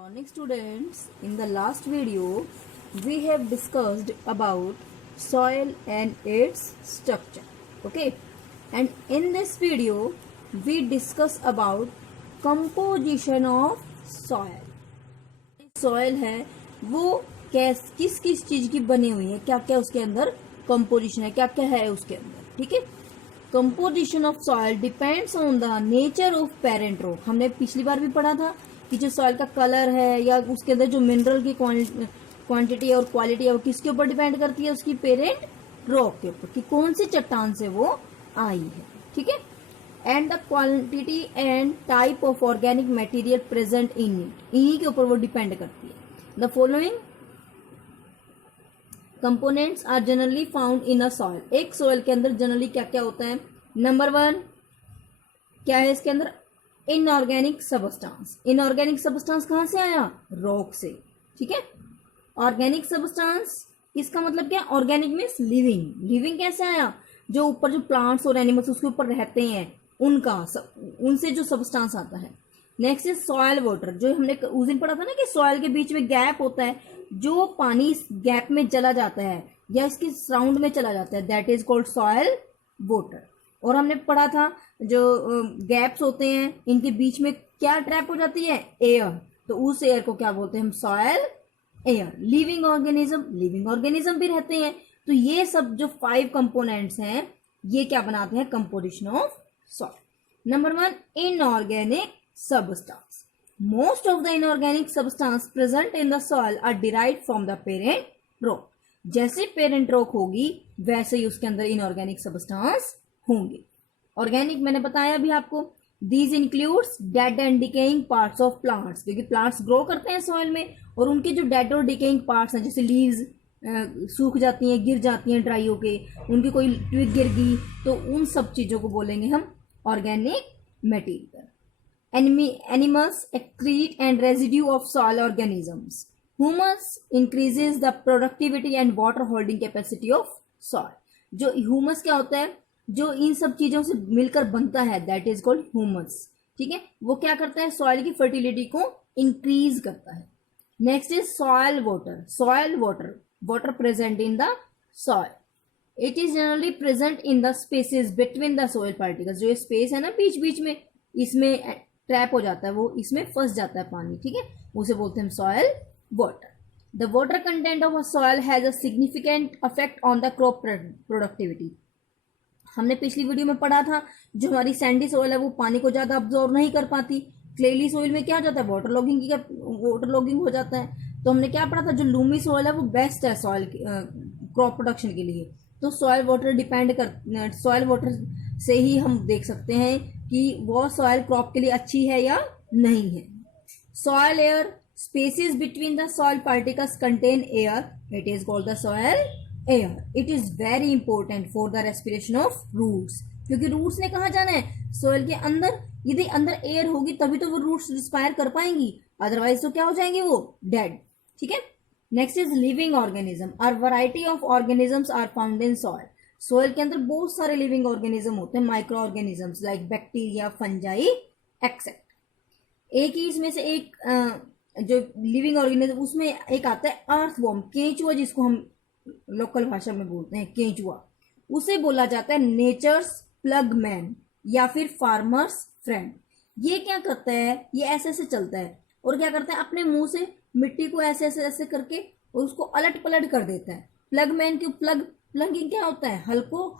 Morning students, in the last video we have discussed about soil and its structure. Okay, and in this video we discuss about composition of soil. soil है वो किस किस चीज की बनी हुई है, क्या क्या उसके अंदर कंपोजिशन है, क्या क्या है उसके अंदर. ठीक है, composition of soil depends on the nature of parent rock. हमने पिछली बार भी पढ़ा था कि जो सॉइल का कलर है या उसके अंदर जो मिनरल की क्वांटिटी और क्वालिटी है वो किसके ऊपर डिपेंड करती है, उसकी पेरेंट रॉक के ऊपर, कि कौन सी चट्टान से वो आई है. ठीक है, and the quantity and type of organic material present in it, इन्हीं के ऊपर वो डिपेंड करती है. The following components are generally found in a soil. एक सॉइल के अंदर जनरली क्या क्या होता है. नंबर 1 क्या है इसके अंदर, इनऑर्गेनिक सबस्टांस. इनऑर्गेनिक सबस्टांस कहां से आया, रॉक से. ठीक है, ऑर्गेनिक सबस्टांस इसका मतलब क्या, ऑर्गेनिक मीन्स लिविंग. लिविंग कैसे आया, जो ऊपर जो प्लांट्स और एनिमल्स उसके ऊपर रहते हैं उनसे जो सबस्टांस आता है. Next is soil water. जो हमने उस दिन पढ़ा था ना कि सॉयल के बीच में गैप होता है, जो पानी इस गैप में चला जाता है या इसके सराउंड में चला जाता है, that is called soil water. और हमने पढ़ा था जो गैप्स होते हैं इनके बीच में क्या ट्रैप हो जाती है, एयर. तो उस एयर को क्या बोलते हैं हम, सॉयल एयर. लिविंग ऑर्गेनिज्म भी रहते हैं. तो ये सब जो 5 कंपोनेंट्स हैं ये क्या बनाते हैं, composition of soil. Number 1 inorganic substance. Most of the inorganic substance present in the soil are derived from the parent rock. जैसे पेरेंट रॉक होगी वैसे ही उसके अंदर इनऑर्गेनिक सबस्टांस होंगे. ऑर्गेनिक मैंने बताया अभी आपको. These includes dead and decaying parts of plants, क्योंकि प्लांट्स ग्रो करते हैं सॉइल में और उनके जो डेड और डिकेइंग पार्ट्स हैं, जैसे लीव्स सूख जाती हैं, गिर जाती हैं ड्राई होके, उनकी कोई ट्विग गिर गई, तो उन सब चीजों को बोलेंगे हम organic material. Animals excrete and residue of soil organisms. Humus increases the productivity and water holding capacity of soil. जो humus क्या होता है, जो इन सब चीजों से मिलकर बनता है, that is called humus. ठीक है, वो क्या करता है, सॉइल की फर्टिलिटी को इंक्रीज करता है. Next is soil water. Soil water present in the soil. It is generally present in the spaces between the soil particles. जो स्पेस है ना बीच बीच में, इसमें ट्रैप हो जाता है, वो इसमें फंस जाता है पानी. ठीक है, उसे बोलते हैं soil water. The water content of a soil has a significant affect on the crop productivity. हमने पिछली वीडियो में पढ़ा था जो हमारी सैंडी सॉइल है वो पानी को ज्यादा अब्जॉर्व नहीं कर पाती. क्लेली सॉइल में क्या हो जाता है, वाटर लॉगिंग हो जाता है. तो हमने क्या पढ़ा था, जो लूमी सॉइल है वो बेस्ट है सॉइल क्रॉप प्रोडक्शन के लिए. तो सॉइल वाटर से ही हम देख सकते हैं कि वो सॉइल क्रॉप के लिए अच्छी है या नहीं है. Soil air. Spaces between the soil particles contain air, it is called the soil air. It is very important for the respiration of roots, क्योंकि रूट्स ने कहा जाना है, सॉइल के अंदर. यदि अंदर एयर होगी तभी तो वो रूट्स रिस्पायर कर पाएंगी, अदरवाइज तो क्या हो जाएंगे, वो डेड. ठीक है, next is living organism. Are variety of organisms are found in soil. Soil के अंदर बहुत सारे लिविंग ऑर्गेनिज्म होते हैं, micro organisms like bacteria, fungi etcetera. एक ही इसमें से एक जो लिविंग ऑर्गेनिज्म उसमें एक आता है अर्थवॉर्म, केंचुआ, जिसको हम लोकल भाषा में बोलते हैं केंचुआ. उसे बोला जाता है नेचर्स प्लग मैन या फिर फार्मर्स फ्रेंड. ये क्या करता है, ये ऐसे ऐसे चलता है और क्या करता है, अपने मुंह से मिट्टी को ऐसे ऐसे ऐसे करके और उसको अलट पलट कर देता है. प्लग मैन की प्लगिंग क्या होता है,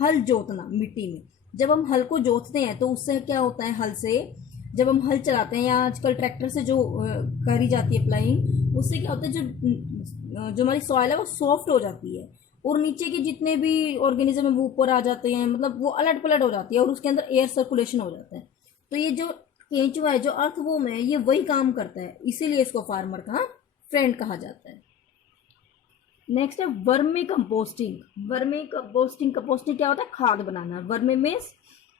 हल जोतना मिट्टी में. जब हम हल को जोतते हैं तो उससे क्या होता है, हल से जब हम हल चलाते हैं या आजकल ट्रैक्टर से जो करी जाती है प्लाइंग, उससे क्या होता है, जो हमारी सॉइल है वो सॉफ्ट हो जाती है और नीचे के जितने भी ऑर्गेनिज्म है वो ऊपर आ जाते हैं, मतलब वो अलट पलट हो जाती है और उसके अंदर एयर सर्कुलेशन हो जाता है. तो ये जो केंचुआ है, जो अर्थवॉर्म है, ये वही काम करता है, इसीलिए इसको फार्मर का फ्रेंड कहा जाता है. नेक्स्ट है वर्मी कंपोस्टिंग. कंपोस्टिंग क्या होता है, खाद बनाना. वर्मी मीन्स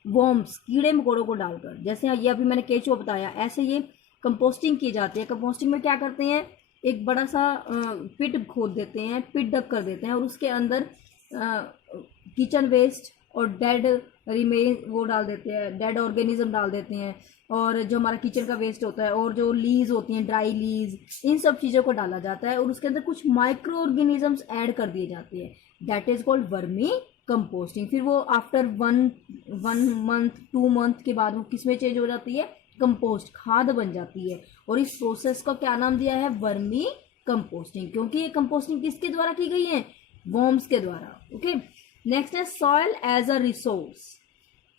वॉर्म्स, कीड़े मकोड़ों को डालकर. जैसे ये अभी मैंने केंचुआ बताया, ऐसे ये कंपोस्टिंग की जाती है. कंपोस्टिंग में क्या करते हैं, एक बड़ा सा पिट खोद देते हैं, पिट डग कर देते हैं और उसके अंदर किचन वेस्ट और डेड रिमेन वो डाल देते हैं, डेड ऑर्गेनिज्म डाल देते हैं, और जो हमारा किचन का वेस्ट होता है और जो लीज होती हैं, ड्राई लीज, इन सब चीज़ों को डाला जाता है और उसके अंदर कुछ माइक्रो ऑर्गेनिजम्स ऐड कर दिए जाते हैं, that is called vermi composting. फिर वो आफ्टर वन मंथ 2 मंथ के बाद वो किस में चेंज हो जाती है, कंपोस्ट, खाद बन जाती है। और इस प्रोसेस को क्या नाम दिया है, वर्मी कंपोस्टिंग, क्योंकि ये कंपोस्टिंग किसके द्वारा की गई है, वर्म्स के द्वारा। ओके, नेक्स्ट है soil as a resource.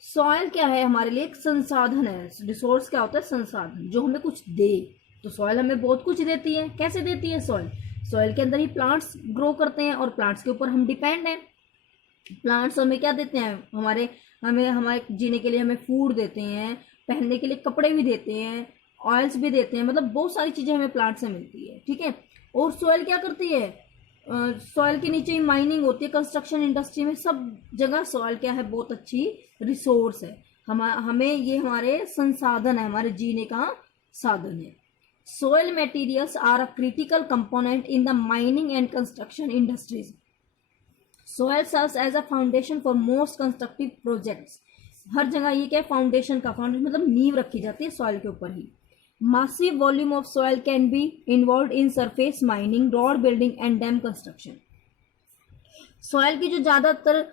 Soil क्या है, हमारे लिए एक संसाधन है। रिसोर्स क्या होता है, संसाधन जो हमें कुछ दे। तो सॉइल हमें बहुत कुछ देती है। कैसे देती है सॉइल, सॉइल के अंदर ही प्लांट्स ग्रो करते हैं और प्लांट्स के ऊपर हम डिपेंड हैं। प्लांट्स हमें क्या देते हैं, हमारे जीने के लिए हमें फूड देते हैं, पहनने के लिए कपड़े भी देते हैं, ऑयल्स भी देते हैं, मतलब बहुत सारी चीज़ें हमें प्लांट से मिलती है। ठीक है, और सॉइल क्या करती है, सॉइल के नीचे ही माइनिंग होती है, कंस्ट्रक्शन इंडस्ट्री में, सब जगह सॉइल क्या है, बहुत अच्छी रिसोर्स है। हमें ये हमारे संसाधन है, हमारे जीने का साधन है। Soil materials are a critical component in the mining and construction industries. Soil serves as a foundation for most constructive projects. हर जगह ये क्या है, फाउंडेशन मतलब नींव रखी जाती है सॉइल के ऊपर ही। Massive volume of soil can be involved in surface mining, road building and dam construction. Soil की जो ज़्यादातर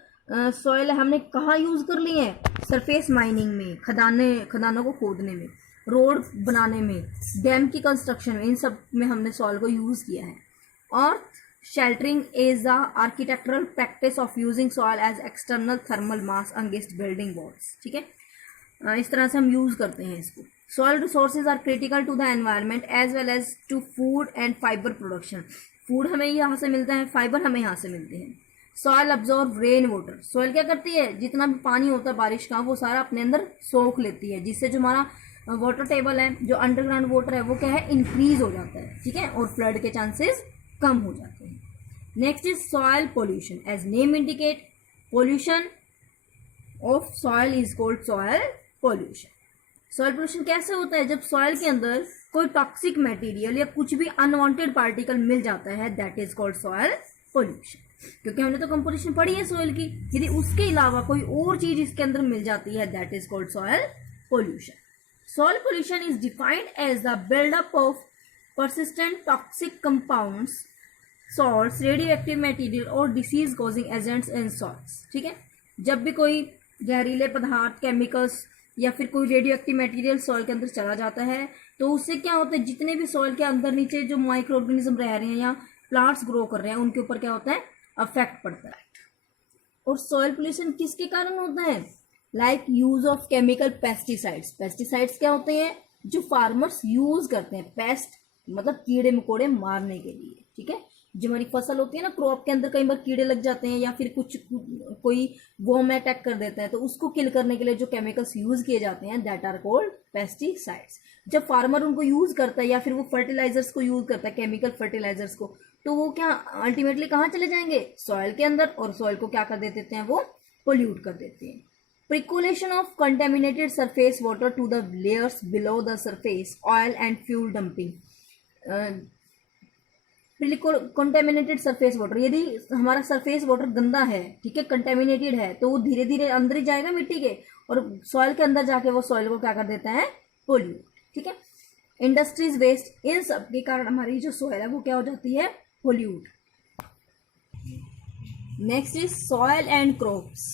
सॉइल हमने कहाँ यूज़ कर ली है, सरफेस माइनिंग में, खदानों को खोदने में, रोड बनाने में, डैम की कंस्ट्रक्शन में, इन सब में हमने सॉइल को यूज़ किया है। और sheltering is the architectural practice of using soil as external thermal mass against building walls. ठीक है, इस तरह से हम यूज़ करते हैं इसको। Soil resources are critical to the environment as well as to food and fiber production. Food हमें यहाँ से मिलता है, फाइबर हमें यहाँ से मिलते हैं। Soil absorb rain water. Soil क्या करती है, जितना भी पानी होता है बारिश का वो सारा अपने अंदर सोख लेती है, जिससे जो हमारा वाटर टेबल है, जो अंडरग्राउंड वाटर है, वो क्या है, इंक्रीज हो जाता है। ठीक है, और फ्लड के चांसेस कम हो जाते हैं। Next is soil pollution. As name indicate, pollution of soil is called soil pollution. Soil pollution कैसे होता है, जब सॉइल के अंदर कोई टॉक्सिक मटेरियल या कुछ भी अनवांटेड पार्टिकल मिल जाता है, that is called soil pollution. क्योंकि हमने तो कंपोजिशन पढ़ी है सॉइल की, यदि उसके अलावा कोई और चीज इसके अंदर मिल जाती है, that is called soil pollution. Soil pollution is defined as the buildup of persistent toxic compounds, salts, radioactive material और disease causing agents in soils. ठीक है, जब भी कोई जहरीले पदार्थ, केमिकल्स या फिर कोई रेडियो एक्टिव मटेरियल सॉइल के अंदर चला जाता है, तो उससे क्या होता है, जितने भी सॉइल के अंदर नीचे जो माइक्रो ऑर्गेनिज्म रह रहे हैं या प्लांट्स ग्रो कर रहे हैं, उनके ऊपर क्या होता है, अफेक्ट पड़ता है। और सॉइल पोल्यूशन किसके कारण होता है, like use of chemical pesticides. Pesticides क्या होते हैं, जो फार्मर्स यूज करते हैं, पेस्ट मतलब कीड़े मकोड़े मारने के लिए। ठीक है, जो हमारी फसल होती है ना, क्रॉप के अंदर कई बार कीड़े लग जाते हैं या फिर कोई वर्म अटैक कर देता है, तो उसको किल करने के लिए जो केमिकल्स यूज किए जाते हैं, दैट आर कॉल्ड पेस्टिसाइड्स। जब फार्मर उनको यूज करता है या फिर वो फर्टिलाइजर्स को यूज करता है, केमिकल फर्टिलाइजर्स को, तो वो क्या अल्टीमेटली कहाँ चले जाएंगे, सॉइल के अंदर, और सॉइल को क्या कर देते हैं, वो पोल्यूट कर देते हैं। Percolation of contaminated surface water to the layers below the surface, oil and fuel dumping. Contaminated surface water, यदि हमारा सरफेस वाटर गंदा है, ठीक है, कंटेमिनेटेड है, तो वो धीरे धीरे अंदर ही जाएगा मिट्टी के, और सॉइल के अंदर जाके वो सॉइल को क्या कर देता है, पोल्यूट। ठीक है, इंडस्ट्रीज वेस्ट, इन सब के कारण हमारी जो सॉइल है वो क्या हो जाती है, pollute. Next is soil and crops.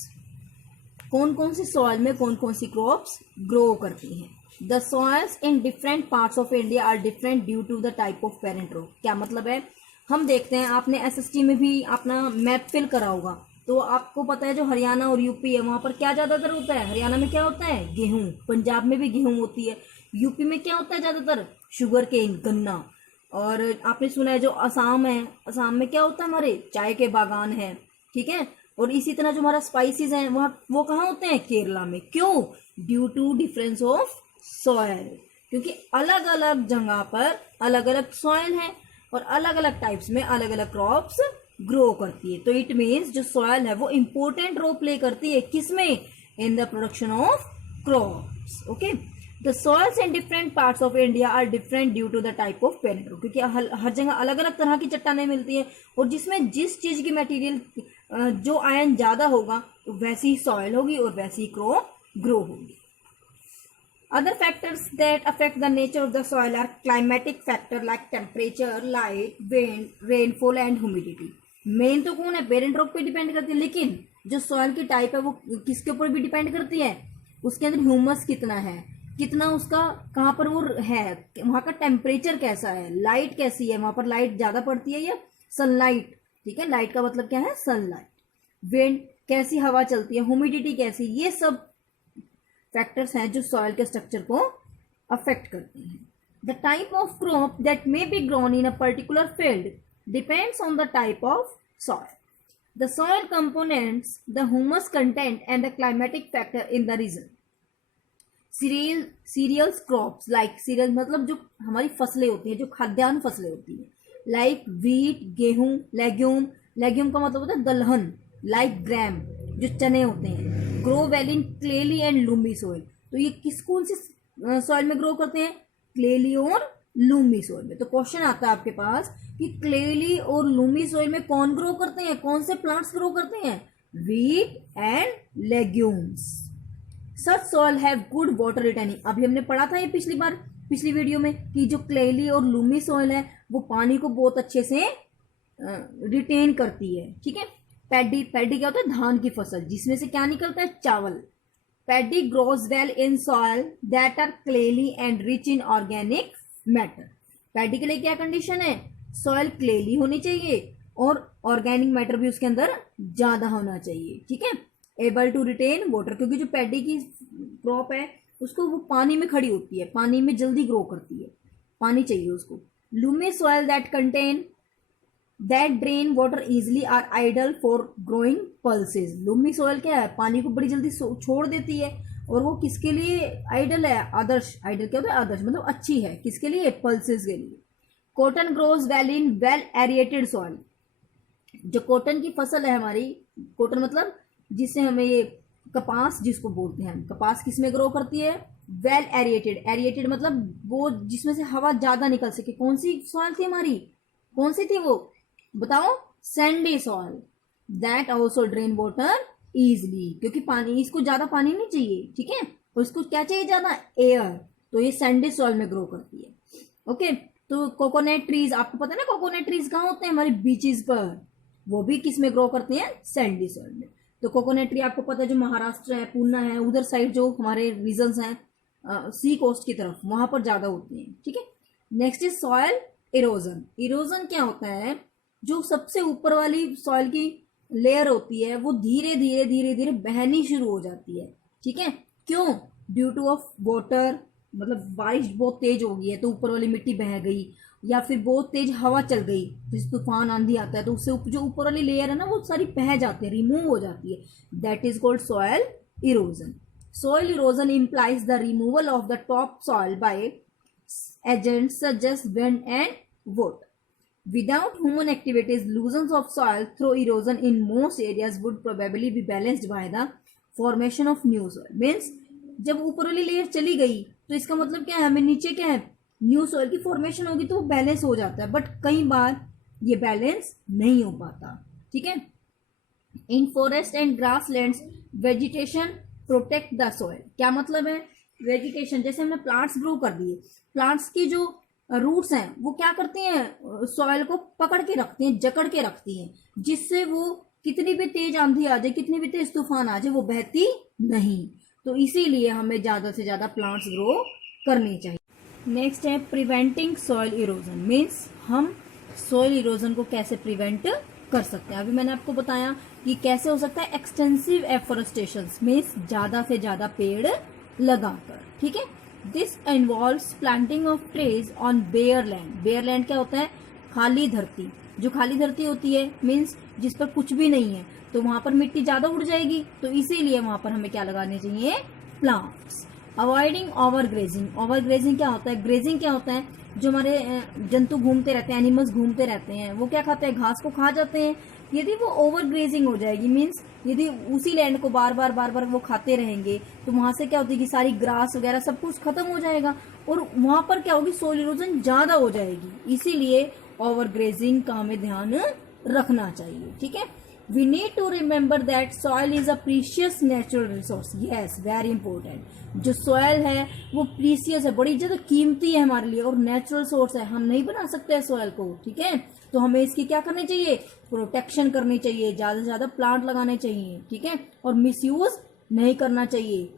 कौन कौन सी सॉइल में कौन कौन सी क्रॉप्स ग्रो करती हैं। The soils in different parts of India are different due to the type of parent crop. क्या मतलब है, हम देखते हैं, आपने एसएसटी में भी अपना मैप फिल करा होगा, तो आपको पता है जो हरियाणा और यूपी है, वहां पर क्या ज्यादातर होता है, हरियाणा में क्या होता है, गेहूं, पंजाब में भी गेहूं होती है, यूपी में क्या होता है ज्यादातर, शुगर केन, गन्ना, और आपने सुना है जो असम है, असम में क्या होता है, हमारे चाय के बागान है। ठीक है, और इसी तरह जो हमारा स्पाइसेस हैं वो कहाँ होते हैं, केरला में। क्यों, due to difference of soil, क्योंकि अलग अलग जगह पर अलग अलग सॉइल है और अलग अलग टाइप्स में अलग अलग क्रॉप्स ग्रो करती है। तो इट मीन्स जो सॉइल है वो इंपॉर्टेंट रोल प्ले करती है किसमें, in the production of crops. Okay, the soils in different parts of India are different due to the type of parent, क्योंकि हर जगह अलग अलग तरह की चट्टानें मिलती है, और जिसमें जिस चीज की मटेरियल जो आयन ज्यादा होगा तो वैसी सॉइल होगी और वैसी ग्रो होगी। Other factors that affect the nature of the soil are climatic factor like temperature, light, wind, rainfall and humidity. Main तो कौन है, पेरेंट रॉक पे डिपेंड करती है, लेकिन जो सॉइल की टाइप है वो किसके ऊपर भी डिपेंड करती है, उसके अंदर ह्यूमस कितना है, कितना उसका कहाँ पर वो है, वहां का टेम्परेचर कैसा है, लाइट कैसी है, वहां पर लाइट ज्यादा पड़ती है या सनलाइट, ठीक है, लाइट का मतलब क्या है, सनलाइट, विंड कैसी हवा चलती है, ह्यूमिडिटी कैसी, ये सब फैक्टर्स हैं जो सॉइल के स्ट्रक्चर को अफेक्ट करते हैं। The type of crop that may be grown in a particular field depends on the type of soil, the soil components, the humus content and the climatic factor in the region. Cereals crops like, cereal मतलब जो हमारी फसलें होती हैं, जो खाद्यान्न फसलें होती हैं, लाइक व्हीट, गेहूं, लेग्यूम, लेग्यूम का मतलब होता है दलहन, लाइक ग्रैम जो चने होते हैं, grow well in clayey and loamy soil. तो ये किस कौन सी सॉइल में ग्रो करते हैं, क्लेली और लूमी सॉइल में। तो क्वेश्चन आता है आपके पास कि क्लेली और लूमी सॉइल में कौन ग्रो करते हैं, कौन से प्लांट्स ग्रो करते हैं, wheat and legumes. Such soil have good water retaining, अभी हमने पढ़ा था ये पिछली वीडियो में कि जो क्लेली और लूमी सॉइल है वो पानी को बहुत अच्छे से रिटेन करती है, ठीक है। पैडी, पैडी क्या होता है, धान की फसल, जिसमें से क्या निकलता है, चावल। Paddy grows well in soil that are clayey and rich in organic matter. Paddy के लिए क्या कंडीशन है, सॉइल क्लेली होनी चाहिए और ऑर्गेनिक मैटर भी उसके अंदर ज्यादा होना चाहिए, ठीक है। एबल टू रिटेन वाटर, क्योंकि जो पैडी की क्रॉप है उसको वो पानी में खड़ी होती है, पानी में जल्दी ग्रो करती है, पानी चाहिए उसको। Loamy soil that contain that drain water easily are ideal for growing pulses. Loamy soil क्या है, पानी को बड़ी जल्दी छोड़ देती है और वो किसके लिए आइडल है, आदर्श। आइडल क्या होता है, आदर्श मतलब अच्छी है, किसके लिए, पल्सेज के लिए। Cotton grows well in well aerated soil, जो कॉटन की फसल है हमारी, कॉटन मतलब जिससे हमें ये कपास जिसको बोलते हैं, कपास किस में ग्रो करती है, वेल एरिएटेड। एरिएटेड मतलब वो जिसमें से हवा ज्यादा निकल सके। कौन सी सॉइल थी हमारी, कौन सी थी वो बताओ, Sandy soil that also drain water easily, क्योंकि पानी, इसको ज्यादा पानी नहीं चाहिए, ठीक है, और इसको क्या चाहिए ज्यादा, एयर, तो ये सैंडी सॉइल में ग्रो करती है। ओके, तो कोकोनट ट्रीज, आपको पता है ना कोकोनट ट्रीज कहाँ होते हैं, हमारी बीचेस पर, वो भी किस में ग्रो करते हैं, सैंडी सॉइल में। तो कोकोनट ट्री आपको पता है जो महाराष्ट्र है, पूना है, उधर साइड जो हमारे रीजन्स हैं सी कोस्ट की तरफ, वहां पर ज्यादा होती हैं, ठीक है। Next is soil erosion. Erosion क्या होता है, जो सबसे ऊपर वाली सॉइल की लेयर होती है वो धीरे धीरे धीरे धीरे बहनी शुरू हो जाती है, ठीक है। क्यों, ड्यू टू ऑफ वाटर, मतलब बारिश बहुत तेज हो गई है तो ऊपर वाली मिट्टी बह गई, या फिर बहुत तेज हवा चल गई, जिस तूफान आंधी आता है तो उससे जो ऊपर वाली लेयर है ना वो सारी बह जाती है, रिमूव हो जाती है, that is called soil erosion. Soil erosion implies the removal of the top soil by agents such as wind and water. Without human activities, looseness of soil through erosion in most areas would probably be balanced by the formation of new soil. Means जब ऊपर वाली layer चली गई तो इसका मतलब क्या है, हमें नीचे क्या है, न्यू सॉइल की फॉर्मेशन होगी तो वो बैलेंस हो जाता है, बट कई बार ये बैलेंस नहीं हो पाता, ठीक है। इन forest and grass lands vegetation protect the soil. क्या मतलब है, वेजिटेशन जैसे हमने प्लांट्स ग्रो कर दिए, प्लांट्स की जो रूट्स हैं वो क्या करती हैं, सॉइल को पकड़ के रखती हैं, जकड़ के रखती हैं, जिससे वो कितनी भी तेज आंधी आ जाए, कितनी भी तेज तूफान आ जाए, वो बहती नहीं। तो इसीलिए हमें ज्यादा से ज्यादा प्लांट्स ग्रो करनी चाहिए। नेक्स्ट है प्रिवेंटिंग सॉइल इरोजन, मीन्स हम सॉइल इरोजन को कैसे प्रिवेंट कर सकते हैं। अभी मैंने आपको बताया कि कैसे हो सकता है, एक्सटेंसिव एफोरेस्टेशन, मीन्स ज्यादा से ज्यादा पेड़ लगाकर, ठीक है। This involves planting of trees on bare land. Bare land क्या होता है, खाली धरती। जो खाली धरती होती है मीन्स जिस पर कुछ भी नहीं है, तो वहां पर मिट्टी ज्यादा उड़ जाएगी, तो इसीलिए वहां पर हमें क्या लगाने चाहिए, plants. Avoiding over grazing. Over grazing क्या होता है, ग्रेजिंग क्या होता है, जो हमारे जंतु घूमते रहते हैं, एनिमल्स घूमते रहते हैं, वो क्या खाते हैं, घास को खा जाते हैं। यदि वो ओवर ग्रेजिंग हो जाएगी, मीन्स यदि उसी लैंड को बार बार वो खाते रहेंगे, तो वहां से क्या होती है कि सारी ग्रास वगैरह सब कुछ खत्म हो जाएगा और वहां पर क्या होगी, सोइल इरोजन ज्यादा हो जाएगी। इसीलिए ओवर ग्रेजिंग का हमें ध्यान रखना चाहिए, ठीक है। We need to remember that soil is a precious natural resource. Yes, very important. जो soil है वो precious है, बड़ी ज़्यादा कीमती है हमारे लिए और natural source है. हम नहीं बना सकते हैं soil को, ठीक है. तो हमें इसकी क्या करनी चाहिए, प्रोटेक्शन करनी चाहिए, ज़्यादा से ज़्यादा प्लांट लगाने चाहिए, ठीक है, और मिसयूज नहीं करना चाहिए.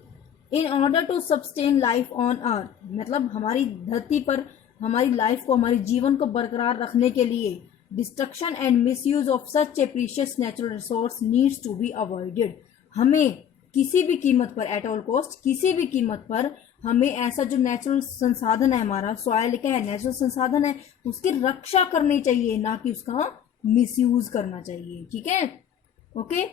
In order to sustain life on earth, मतलब हमारी धरती पर हमारी लाइफ को, हमारी जीवन को बरकरार रखने के लिए destruction and misuse of such a precious natural resource needs to be avoided. हमें किसी भी कीमत पर, एट ऑल कॉस्ट, किसी भी कीमत पर हमें ऐसा जो नेचुरल संसाधन है, हमारा सॉइल क्या है, नेचुरल संसाधन है, उसकी रक्षा करनी चाहिए, ना कि उसका मिसयूज करना चाहिए. ठीक है, ओके.